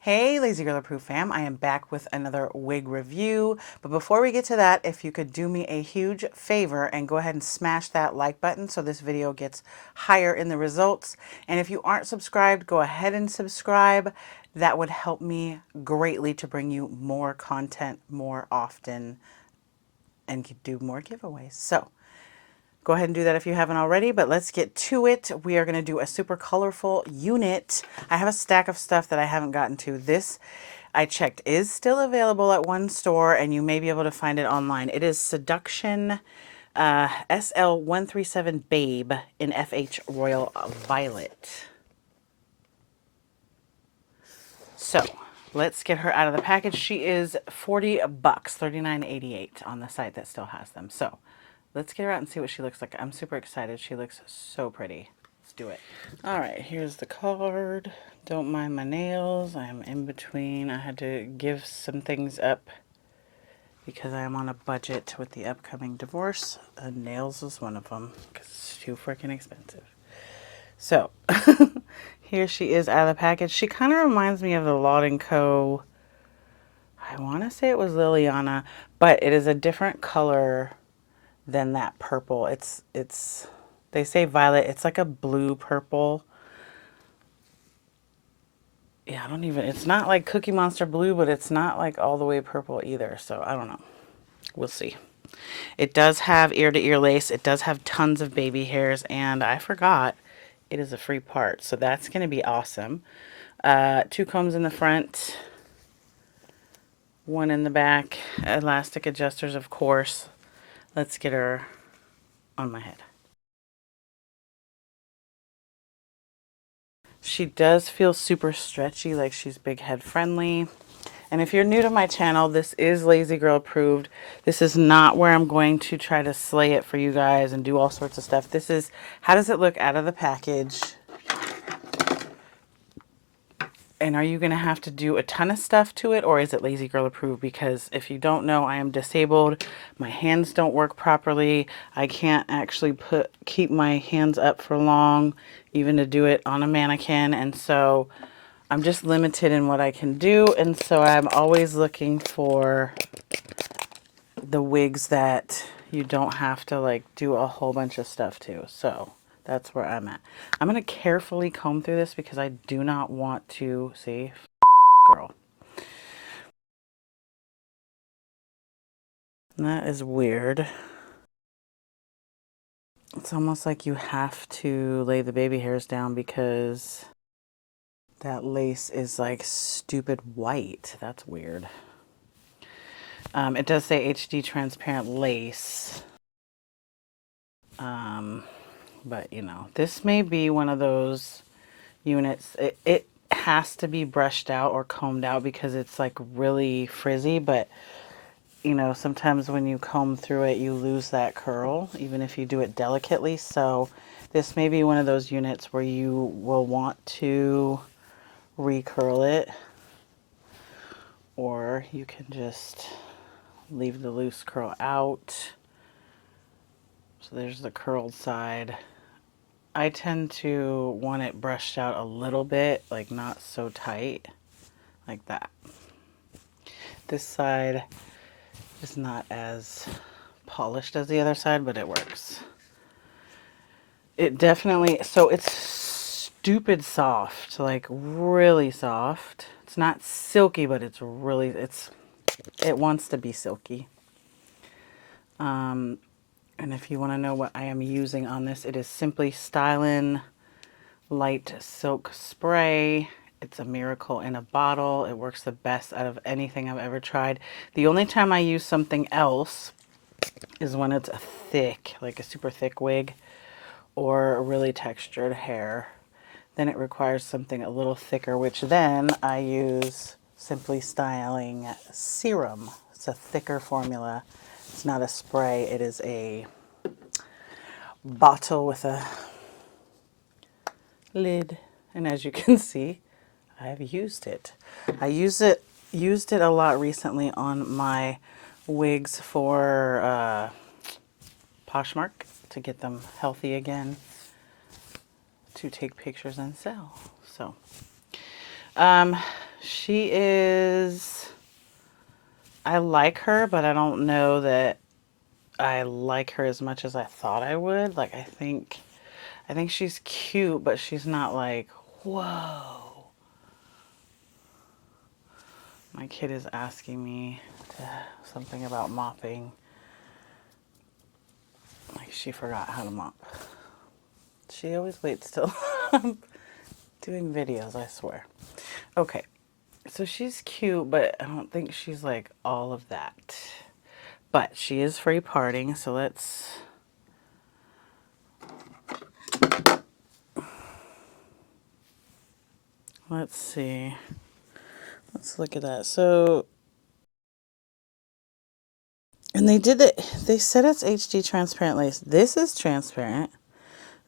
Hey, Lazy Girl Approved fam, I am back with another wig review. But before we get to that, if you could do me a huge favor and go ahead and smash that like button so this video gets higher in the results. And if you aren't subscribed, go ahead and subscribe. That would help me greatly to bring you more content more often and do more giveaways. So go ahead and do that if you haven't already, but let's get to it. We are going to do a super colorful unit. I have a stack of stuff that I haven't gotten to. This, I checked, is still available at one store, and you may be able to find it online. It is Seduction SL137 Babe in FH Royal Violet. So let's get her out of the package. She is 40 bucks, $39.88 on the site that still has them. So let's get her out and see what she looks like. I'm super excited. She looks so pretty. Let's do it. All right, here's the card. Don't mind my nails. I am in between. I had to give some things up because I am on a budget with the upcoming divorce. Nails is one of them because it's too freaking expensive. So here she is out of the package. She kind of reminds me of the Laud & Co. I want to say it was Liliana, but it is a different color than that purple. They say violet. It's like a blue purple. Yeah, it's not like Cookie Monster blue, but it's not like all the way purple either. So I don't know. We'll see. It does have ear to ear lace. It does have tons of baby hairs, and I forgot it is a free part. So that's going to be awesome. 2 combs in the front, 1 in the back, elastic adjusters, of course. Let's get her on my head. She does feel super stretchy, like she's big head friendly. And if you're new to my channel, this is Lazy Girl approved. This is not where I'm going to try to slay it for you guys and do all sorts of stuff. This is how does it look out of the package. And are you going to have to do a ton of stuff to it, or is it Lazy Girl approved? Because if you don't know, I am disabled. My hands don't work properly. I can't actually keep my hands up for long, even to do it on a mannequin. And so I'm just limited in what I can do. And so I'm always looking for the wigs that you don't have to like do a whole bunch of stuff to. So that's where I'm at. I'm going to carefully comb through this because I do not want to see girl. That is weird. It's almost like you have to lay the baby hairs down because that lace is like stupid white. That's weird. It does say HD transparent lace. But you know, this may be one of those units. It has to be brushed out or combed out because it's like really frizzy, but you know, sometimes when you comb through it, you lose that curl, even if you do it delicately. So this may be one of those units where you will want to recurl it, or you can just leave the loose curl out. So there's the curled side. I tend to want it brushed out a little bit, like not so tight, like that. This side is not as polished as the other side, but it works. It definitely, so it's stupid soft, like really soft. It's not silky, but it's really, it wants to be silky. And if you want to know what I am using on this, it is Simply Stylin' Light Silk Spray. It's a miracle in a bottle. It works the best out of anything I've ever tried. The only time I use something else is when it's a thick, like a super thick wig or a really textured hair. Then it requires something a little thicker, which then I use Simply Styling Serum. It's a thicker formula. It's not a spray. It is a bottle with a lid. And as you can see, I've used it. I used it a lot recently on my wigs for Poshmark to get them healthy again, to take pictures and sell. So She is, I like her, but I don't know that I like her as much as I thought I would. Like, I think she's cute, but she's not like, whoa. My kid is asking me something about mopping. Like, she forgot how to mop. She always waits till I'm doing videos, I swear. Okay, so she's cute, but I don't think she's like all of that. But she is free parting, so let's see. Let's look at that. So, and they said it's HD transparent lace. This is transparent.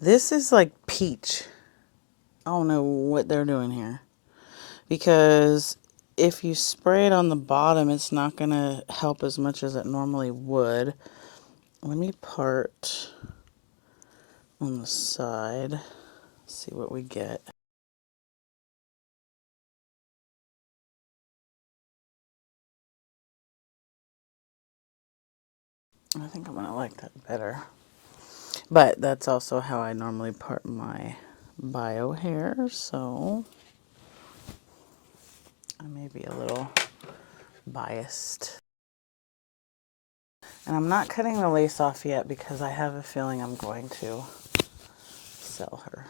This is like peach. I don't know what they're doing here. Because if you spray it on the bottom, it's not going to help as much as it normally would. Let me part on the side. See what we get. I think I'm going to like that better. But that's also how I normally part my bio hair, so I may be a little biased. And I'm not cutting the lace off yet because I have a feeling I'm going to sell her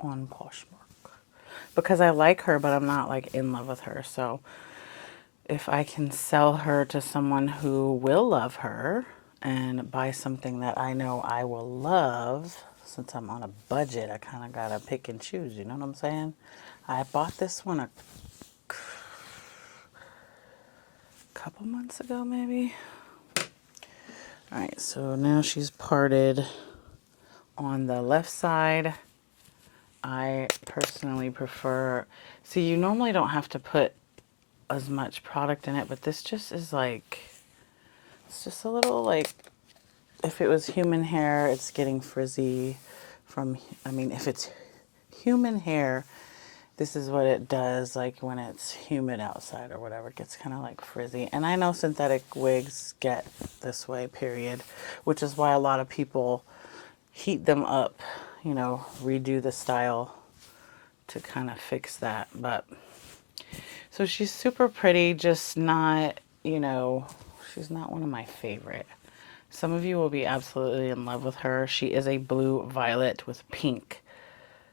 on Poshmark. Because I like her, but I'm not like in love with her. So if I can sell her to someone who will love her and buy something that I know I will love, since I'm on a budget, I kind of got to pick and choose, you know what I'm saying? I bought this one a couple months ago, maybe. All right, so now she's parted on the left side. I personally prefer, see, you normally don't have to put as much product in it, but this just is like, it's just a little like, if it was human hair, it's getting frizzy from, I mean, if it's human hair, this is what it does, like when it's humid outside or whatever, it gets kind of like frizzy. And I know synthetic wigs get this way, period, which is why a lot of people heat them up, you know, redo the style to kind of fix that. But so she's super pretty, just not, you know, she's not one of my favorite. Some of you will be absolutely in love with her. She is a blue violet with pink.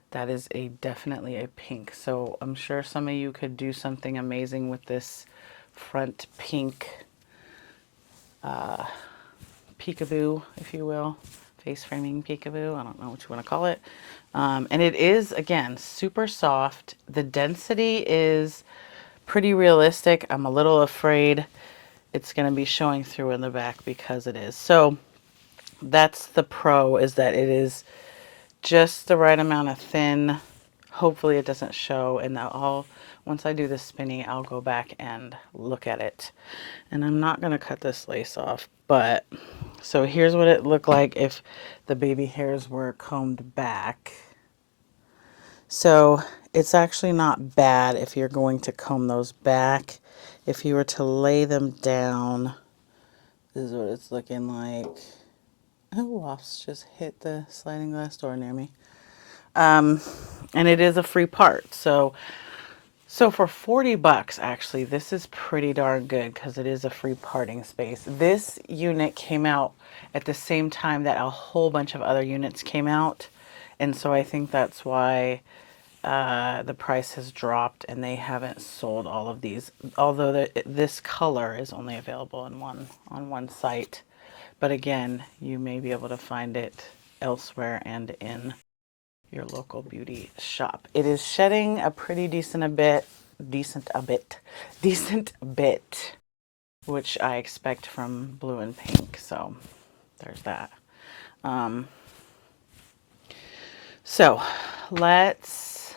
That is definitely a pink. So I'm sure some of you could do something amazing with this front pink peekaboo, if you will. Face framing peekaboo. I don't know what you want to call it. And it is, again, super soft. The density is pretty realistic. I'm a little afraid it's going to be showing through in the back because it is. So that's the pro, is that it is just the right amount of thin. Hopefully it doesn't show, and once I do the spinny, I'll go back and look at it. And I'm not going to cut this lace off, but so here's what it looked like if the baby hairs were combed back. So it's actually not bad if you're going to comb those back. If you were to lay them down, this is what it's looking like. Oh, wasps just hit the sliding glass door near me. And it is a free part. So for 40 bucks, actually, this is pretty darn good because it is a free parting space. This unit came out at the same time that a whole bunch of other units came out. And so I think that's why the price has dropped and they haven't sold all of these. Although this color is only available on one site. But again, you may be able to find it elsewhere and in your local beauty shop. It is shedding a pretty decent bit, which I expect from blue and pink. So there's that. So let's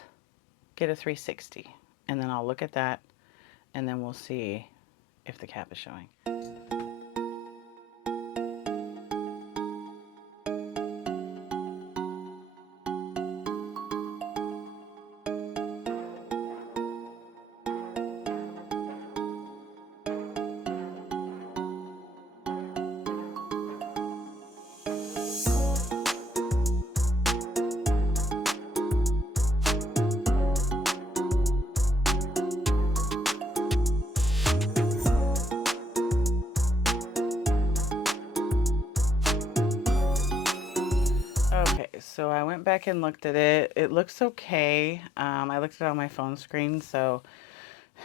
get a 360 and then I'll look at that and then we'll see if the cap is showing. So I went back and looked at it. It looks okay. I looked at it on my phone screen, so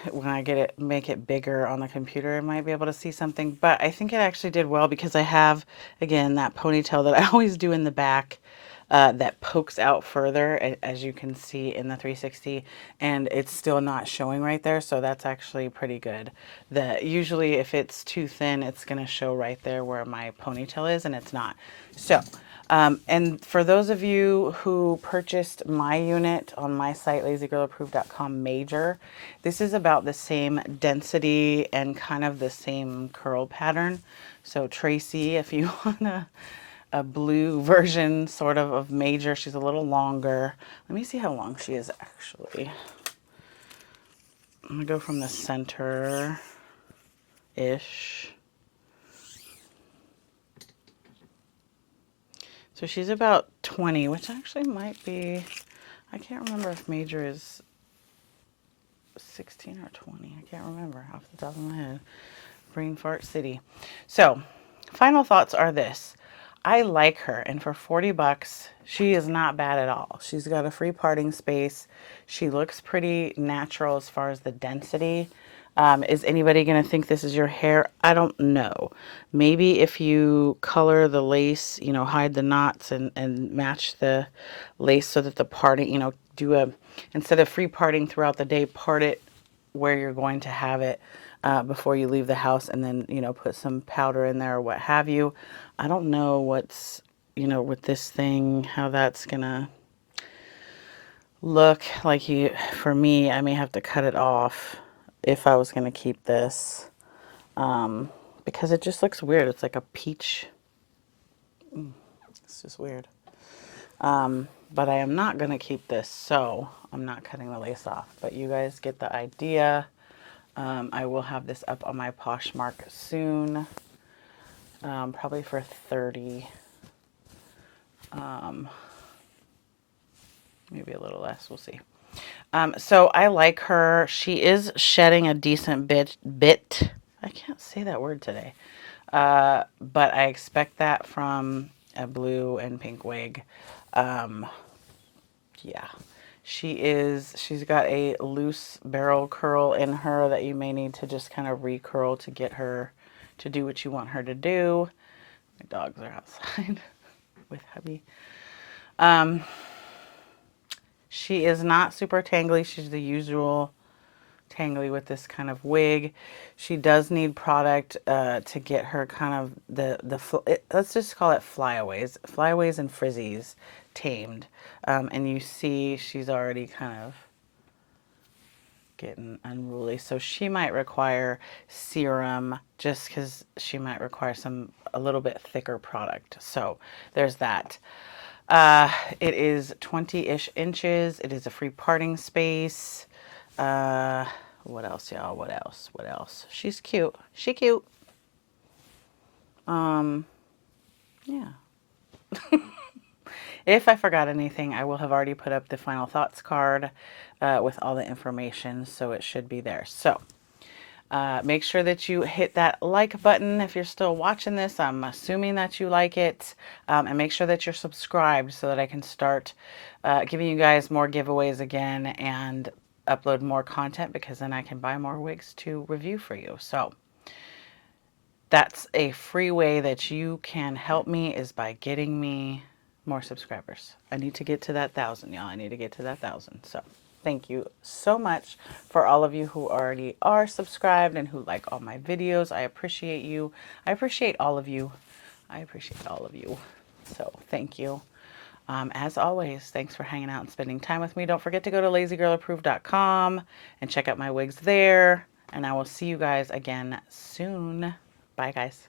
when I get it, make it bigger on the computer, I might be able to see something. But I think it actually did well because I have, again, that ponytail that I always do in the back that pokes out further, as you can see in the 360, and it's still not showing right there. So that's actually pretty good. Usually if it's too thin, it's going to show right there where my ponytail is, and it's not. So and for those of you who purchased my unit on my site, lazygirlapproved.com major, this is about the same density and kind of the same curl pattern. So Tracy, if you want a blue version sort of major, she's a little longer. Let me see how long she is actually. I'm gonna go from the center-ish. So she's about 20, which actually might be, I can't remember if major is 16 or 20. I can't remember off the top of my head. Brain fart city. So final thoughts are this. I like her, and for 40 bucks, she is not bad at all. She's got a free parting space. She looks pretty natural as far as the density. Is anybody going to think this is your hair? I don't know. Maybe if you color the lace, you know, hide the knots and match the lace so that the parting, you know, instead of free parting throughout the day, part it where you're going to have it before you leave the house, and then, you know, put some powder in there or what have you. I don't know what's, you know, with this thing, how that's going to look like. For me, I may have to cut it off if I was going to keep this, because it just looks weird. It's like a peach. It's just weird. But I am not going to keep this, so I'm not cutting the lace off. But you guys get the idea. I will have this up on my Poshmark soon, probably for 30. Maybe a little less, we'll see. So I like her. She is shedding a decent bit. I can't say that word today. But I expect that from a blue and pink wig. Yeah. She's got a loose barrel curl in her that you may need to just kind of recurl to get her to do what you want her to do. My dogs are outside with hubby. She is not super tangly. She's the usual tangly with this kind of wig. She does need product to get her kind of let's just call it flyaways and frizzies tamed. And you see she's already kind of getting unruly. So she might require serum just because she might require a little bit thicker product. So there's that. It is 20-ish inches. It is a free parting space. What else, y'all? What else? She's cute. She cute. Yeah. If I forgot anything, I will have already put up the final thoughts card with all the information, so it should be there. So make sure that you hit that like button if you're still watching this. I'm assuming that you like it. And make sure that you're subscribed so that I can start giving you guys more giveaways again and upload more content, because then I can buy more wigs to review for you. So that's a free way that you can help me, is by getting me more subscribers. I need to get to that 1,000, y'all. I need to get to that 1,000. So thank you so much for all of you who already are subscribed and who like all my videos. I appreciate you. I appreciate all of you. I appreciate all of you. So thank you. As always, thanks for hanging out and spending time with me. Don't forget to go to lazygirlapproved.com and check out my wigs there. And I will see you guys again soon. Bye, guys.